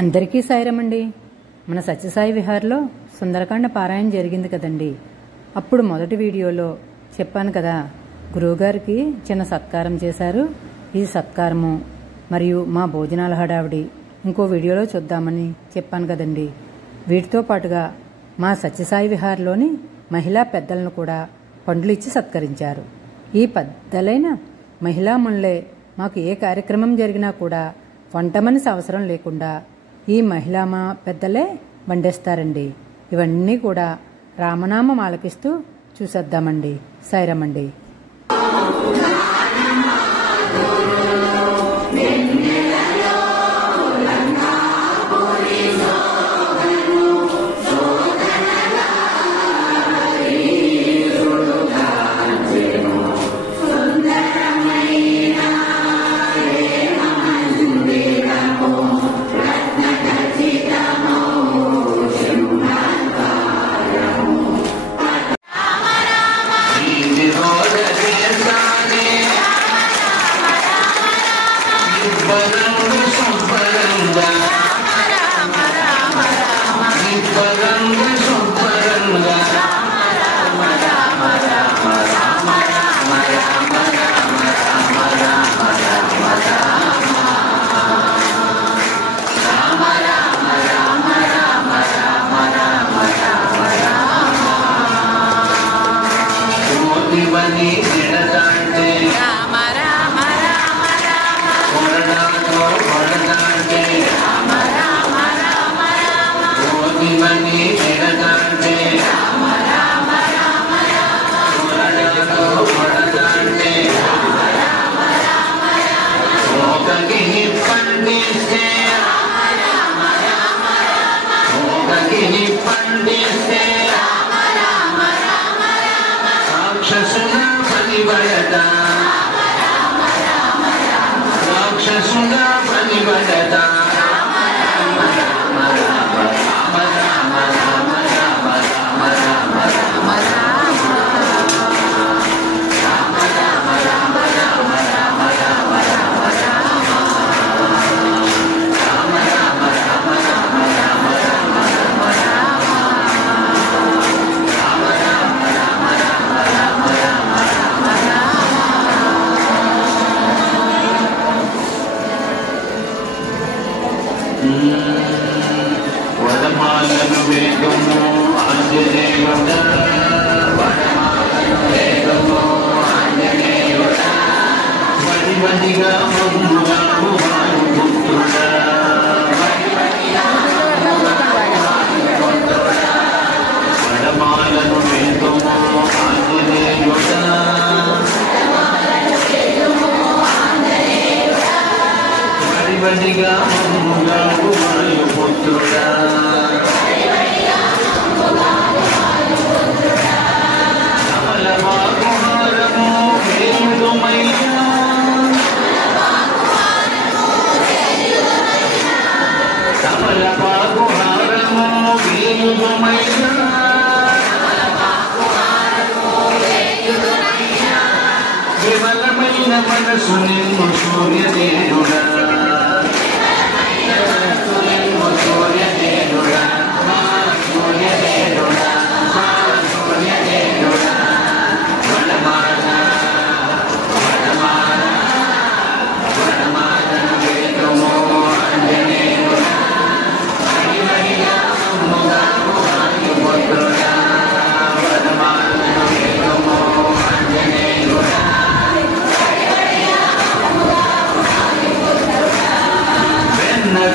అందరికీ సాయిరామండి. మన సత్యసాయి విహార్లో సుందరకాండ పారాయణ జరిగింది కదండి. అప్పుడు మొదటి వీడియోలో చెప్పాను కదా, గురువుగారికి చిన్న సత్కారం చేశారు. ఈ సత్కారము మరియు మా భోజనాల హడావిడి ఇంకో వీడియోలో చూద్దామని చెప్పాను కదండి. వీటితో పాటుగా మా సత్యసాయి విహార్లోని మహిళా పెద్దలను కూడా పండ్లు ఇచ్చి సత్కరించారు. ఈ పెద్దలైన మహిళామణులే మాకు ఏ కార్యక్రమం జరిగినా కూడా వంట మనిషి అవసరం లేకుండా ఈ మహిళా పెద్దలే వండేస్తారండి. ఇవన్నీ కూడా రామనామం ఆలపిస్తూ చూసేద్దామండి. సాయిరామండి.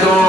Go